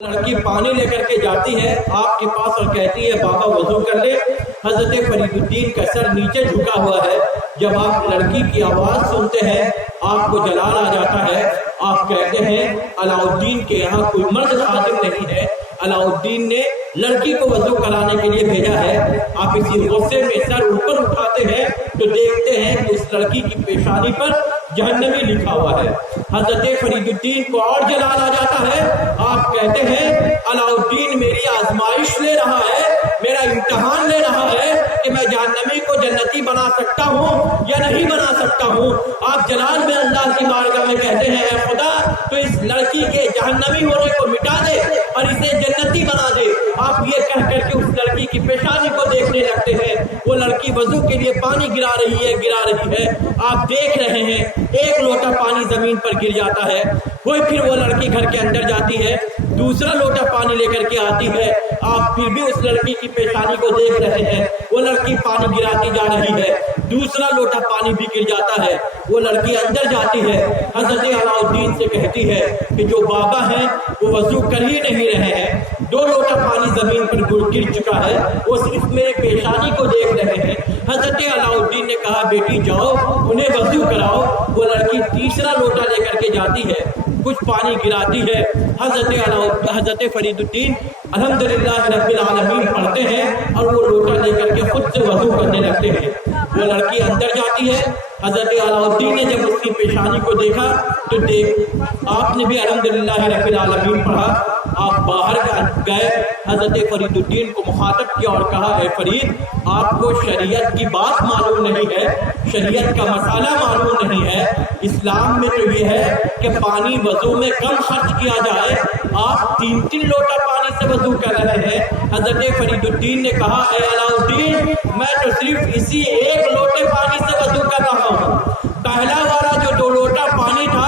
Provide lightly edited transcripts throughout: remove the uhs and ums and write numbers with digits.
لڑکی پانی لے کر کے جاتی ہے آپ کے پاس اور کہتی ہے بابا وضو کر لے۔ حضرت فرید الدین کا سر نیچے جھکا ہوا ہے۔ جب آپ لڑکی کی آواز سنتے ہیں آپ کو جلال آ جاتا ہے۔ آپ کہتے ہیں علاء الدین کے یہاں کوئی مرد خادم نہیں ہے، علاء الدین نے لڑکی کو وضو کرانے کے لیے بھیجا ہے۔ آپ اسی غصے میں سر اوپر اٹھاتے ہیں تو دیکھتے ہیں کہ اس لڑکی کی پیشانی پر جہنمی لکھا ہوا ہے۔ حضرت فرید الدین کو اور جلال آ جاتا ہے۔ آپ کہتے ہیں علاء الدین میری آزمائش لے رہا ہے، میرا امتحان لے رہا ہے کہ میں جہنمی کو جنتی بنا سکتا ہوں یا نہیں بنا سکتا ہوں۔ آپ جلال میں اللہ کی بارگاہ میں کہتے ہیں اے خدا تو اس لڑکی کے جہنمی ہونے کو مٹا دے اور اسے جنتی بنا دے۔ آپ یہ کہہ کر کے اس لڑکی کی پیشانی کو دیکھنے لگتے ہیں۔ وہ لڑکی وضو کے لیے پانی گرا رہی ہے۔ آپ دیکھ رہے ہیں ایک لوٹا پانی زمین پر گر جاتا ہے۔ پھر وہ لڑکی گھر کے اندر جاتی ہے، دوسرا لوٹا پانی لے کر کے آتی ہے۔ آپ پھر بھی اس لڑکی کی پیشانی کو دیکھ رہے ہیں۔ وہ لڑکی پانی گراتی جا رہی ہے، دوسرا لوٹا پانی بھی گر جاتا ہے۔ وہ لڑکی اندر جاتی ہے، حضرت علاء الدین سے کہتی ہے کہ جو بابا ہیں وہ وضو کر ہی نہیں رہے ہیں، دو لوٹا پانی زمین پر گر چکا ہے، وہ صرف میرے پیشانی کو دیکھ رہے ہیں۔ حضرت علاء الدین نے کہا بیٹی جاؤ انہیں وضو کراؤ۔ وہ لڑکی تیسرا لوٹا لے کر کے جاتی ہے، کچھ پانی گراتی ہے۔ حضرت فرید الدین الحمدللہ رب العالمین پڑھتے ہیں اور وہ لوٹا لے کر کے خود سے وضو کرنے لگتے ہیں۔ وہ لڑکی اندر جاتی ہے، حضرت علاء الدین نے جب اس کی پیشانی کو دیکھا تو آپ نے بھی الحمدللہ رب العالمین پڑھا۔ آپ باہر گئے، حضرت فرید الدین کو مخاطب کیا اور کہا اے فرید آپ کو شریعت کی بات معلوم نہیں ہے، شریعت کا مسئلہ معلوم نہیں ہے۔ اسلام میں تو یہ ہے کہ پانی وضو میں کم خرچ کیا جائے، آپ تین لوٹا پانی سے وضو کر رہے ہیں۔ حضرت فرید الدین نے کہا اے علاء الدین میں تو صرف اسی ایک لوٹے پانی سے وضو کر رہا ہوں، پہلا والا جو 2 لوٹا پانی تھا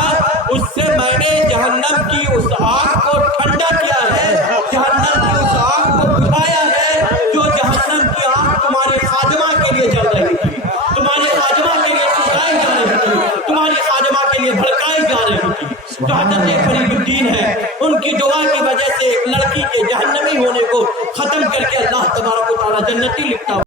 اس سے میں نے جہنم کی اس آگ کو ٹھنڈا کیا ہے، جہنم کی اس آگ کو بجھایا ہے جو جہنم کی آگ تمہارے خادمہ کے لیے جل رہی تھی، تمہارے خادمہ کے لیے سکھائی جا رہی تھی، تمہاری خادمہ کے لیے بھڑکائی جا رہی تھی۔ تو حضرت فرید الدین ہے، ان کی دعا کی وجہ سے ایک لڑکی کے جہنمی ہونے کو ختم کر کے اللہ تبارک و تعالی جنتی لکھتا